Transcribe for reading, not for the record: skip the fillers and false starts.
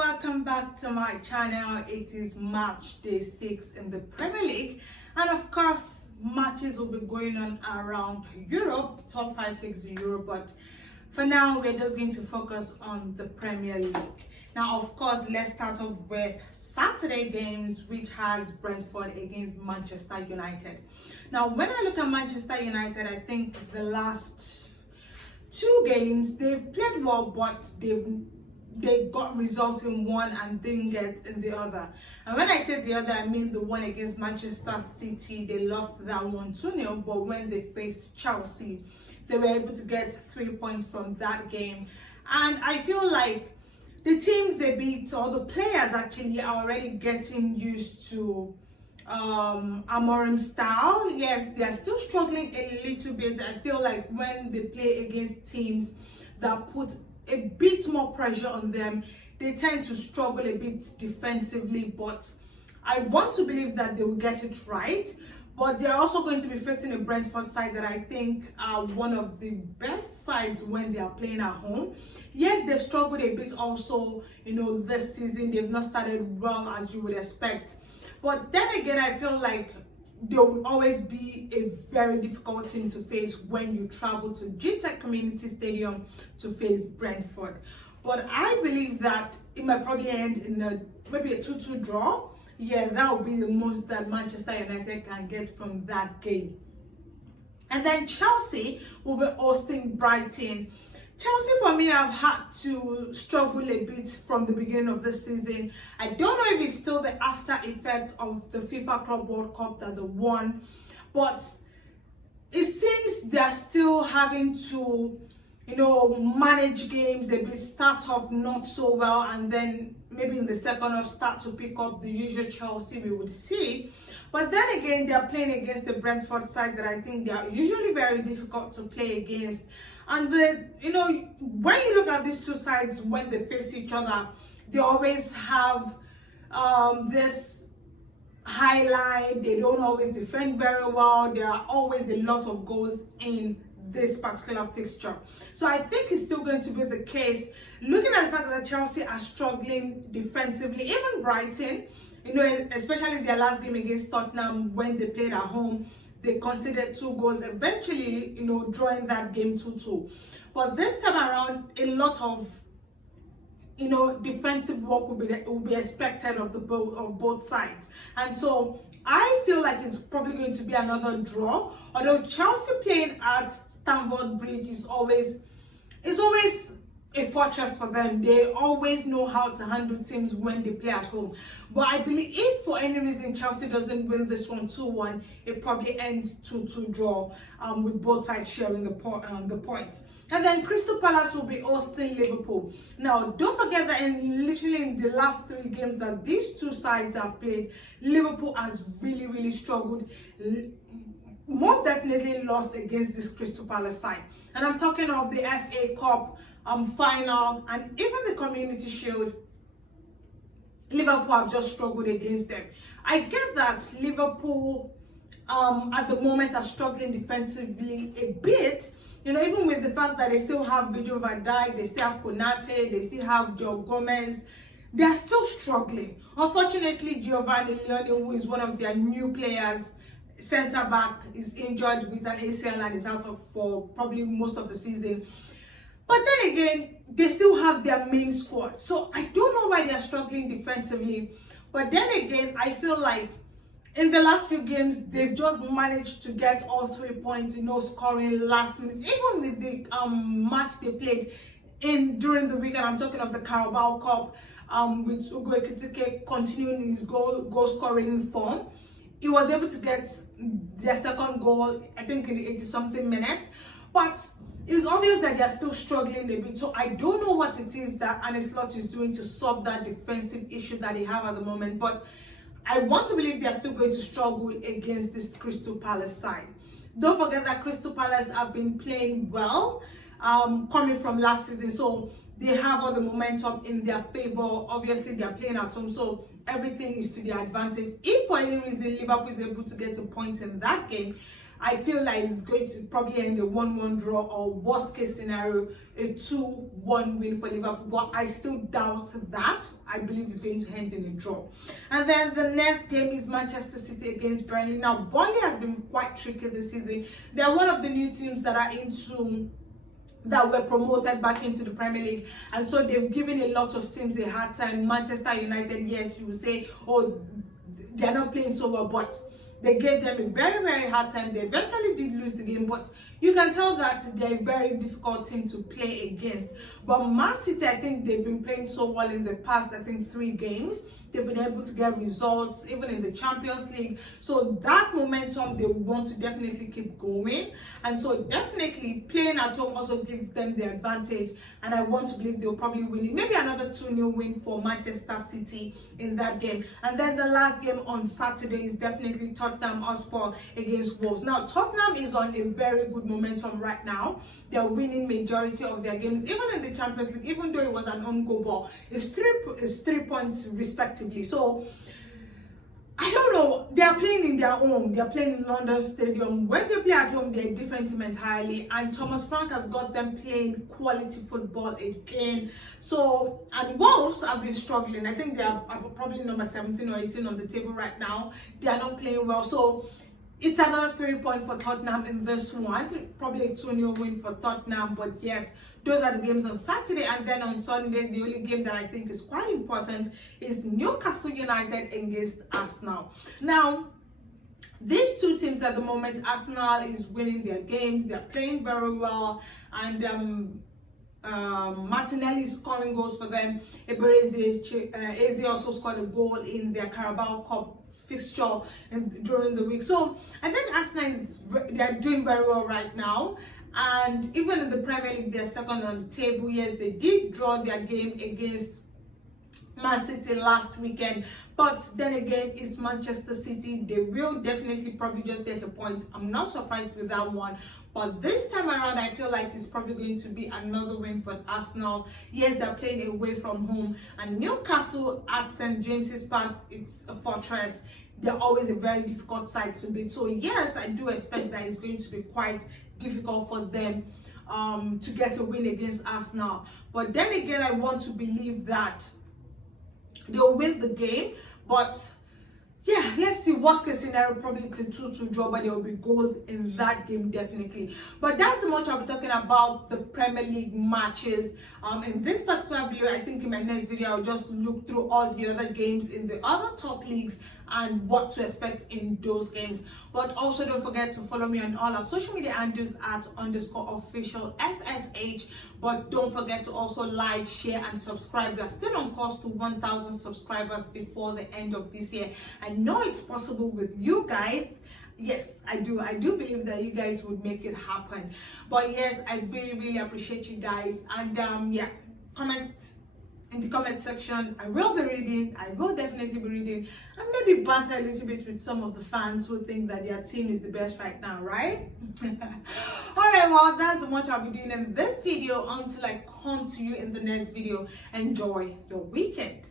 welcome back to my channel. It is March day 6 in the Premier League, and of course matches will be going on around Europe, the top 5 leagues in Europe, but for now we're just going to focus on the Premier League. Now of course, let's start off with Saturday games, which has Brentford against Manchester United. Now when I look at Manchester United, I think the last 2 games they've played well, but they got results in one and didn't get in the other. And when I say the other, I mean the one against Manchester City. They lost that one 2-0, but when they faced Chelsea, they were able to get 3 points from that game. And I feel like the teams they beat, or the players actually, are already getting used to Amorim's style. Yes, they are still struggling a little bit. I feel like when they play against teams that put a bit more pressure on them, they tend to struggle a bit defensively, but I want to believe that they will get it right. But they're also going to be facing a Brentford side that I think are one of the best sides when they are playing at home. Yes, they've struggled a bit also, this season. They've not started well as you would expect. But then again, I feel like they will always be a very difficult team to face when you travel to GTEC Community Stadium to face Brentford. But I believe that it might probably end in maybe a 2-2 draw. Yeah, that would be the most that Manchester United can get from that game. And then Chelsea will be hosting Brighton. Chelsea, for me, have had to struggle a bit from the beginning of the season. I don't know if it's still the after effect of the FIFA Club World Cup that they won, but it seems they're still having to, manage games. They start off not so well, and then maybe in the second half start to pick up the usual Chelsea we would see. But then again, they're playing against the Brentford side that I think they are usually very difficult to play against. And when you look at these two sides, when they face each other, they always have this highlight. They don't always defend very well. There are always a lot of goals in this particular fixture. So I think it's still going to be the case. Looking at the fact that Chelsea are struggling defensively, even Brighton, especially their last game against Tottenham when they played at home, they conceded 2 goals, eventually, drawing that game 2-2. But this time around, a lot of, defensive work will be expected of both sides. And so I feel like it's probably going to be another draw. Although Chelsea playing at Stamford Bridge is always a fortress for them. They always know how to handle teams when they play at home. But I believe if for any reason Chelsea doesn't win this one 2-1, it probably ends 2-2 draw, with both sides sharing the points. And then Crystal Palace will be hosting Liverpool. Now, don't forget that literally in the last 3 games that these two sides have played, Liverpool has really, really struggled. Most definitely lost against this Crystal Palace side. And I'm talking of the FA Cup final and even the Community Shield. Liverpool have just struggled against them. I get that Liverpool at the moment are struggling defensively a bit, even with the fact that they still have Virgil van Dijk, they still have Konate, they still have Joe Gomez. They are still struggling. Unfortunately, Giovanni Leone, who is one of their new players, centre back, is injured with an ACL and is out for probably most of the season. But then again, they still have their main squad. So I don't know why they are struggling defensively. But then again, I feel like in the last few games, they've just managed to get all 3 points, scoring last minute. Even with the match they played during the weekend, I'm talking of the Carabao Cup, with Ugo Ekitike continuing his goal scoring form. He was able to get their second goal, I think in the 80-something minute. But it's obvious that they are still struggling a bit. So I don't know what it is that Arne Slot is doing to solve that defensive issue that they have at the moment. But I want to believe they are still going to struggle against this Crystal Palace side. Don't forget that Crystal Palace have been playing well, coming from last season. So they have all the momentum in their favor. Obviously, they are playing at home, so everything is to their advantage. If for any reason Liverpool is able to get a point in that game, I feel like it's going to probably end a 1-1 draw, or worst case scenario, a 2-1 win for Liverpool. But I still doubt that. I believe it's going to end in a draw. And then the next game is Manchester City against Burnley. Now, Burnley has been quite tricky this season. They are one of the new teams that were promoted back into the Premier League, and so they've given a lot of teams a hard time. Manchester United, yes, you will say, oh, they're not playing so well, but they gave them a very, very hard time. They eventually did lose the game, but you can tell that they're a very difficult team to play against. But Man City, I think they've been playing so well in the past, I think 3 games. They've been able to get results, even in the Champions League. So that momentum, they want to definitely keep going. And so definitely playing at home also gives them the advantage. And I want to believe they'll probably win it. Maybe another 2-0 win for Manchester City in that game. And then the last game on Saturday is definitely Tottenham Hotspur against Wolves. Now, Tottenham is on a very good momentum right now. They're winning majority of their games, even in the Champions League, even though it was an on-goal ball. It's 3 points respectively. So I don't know. They are playing in their home. They are playing in London Stadium. When they play at home, they're a different team entirely. And Thomas Frank has got them playing quality football again. So, and Wolves have been struggling. I think they are probably number 17 or 18 on the table right now. They are not playing well. So it's another 3 point for Tottenham in this one. Probably a 2-0 win for Tottenham. But yes, those are the games on Saturday. And then on Sunday, the only game that I think is quite important is Newcastle United against Arsenal. Now, these two teams at the moment, Arsenal is winning their games. They're playing very well. And Martinelli is scoring goals for them. Eze also scored a goal in their Carabao Cup fixture during the week. So I think Arsenal they're doing very well right now. And even in the Premier League, they're second on the table. Yes, they did draw their game against Man City last weekend, but then again, it's Manchester City. They will definitely probably just get a point. I'm not surprised with that one. But this time around, I feel like it's probably going to be another win for Arsenal. Yes, they're playing away from home. And Newcastle at St. James's Park, it's a fortress. They're always a very difficult side to beat. So yes, I do expect that it's going to be quite difficult for them to get a win against Arsenal. But then again, I want to believe that they'll win the game. But yeah, let's see. Worst case scenario, probably it's a 2-2 draw, but there will be goals in that game definitely. But that's the much I'll be talking about the Premier League matches in this particular video. I think in my next video I'll just look through all the other games in the other top leagues and what to expect in those games. But also don't forget to follow me on all our social media handles at _official FSH. But don't forget to also like, share and subscribe. We are still on course to 1,000 subscribers before the end of this year. I know it's possible with you guys. Yes, I do believe that you guys would make it happen. But yes, I really appreciate you guys. And yeah, comments in the comment section. I will be reading. I will definitely be reading, and maybe banter a little bit with some of the fans who think that their team is the best right now, right? Alright, well, that's much I'll be doing in this video until I come to you in the next video. Enjoy your weekend.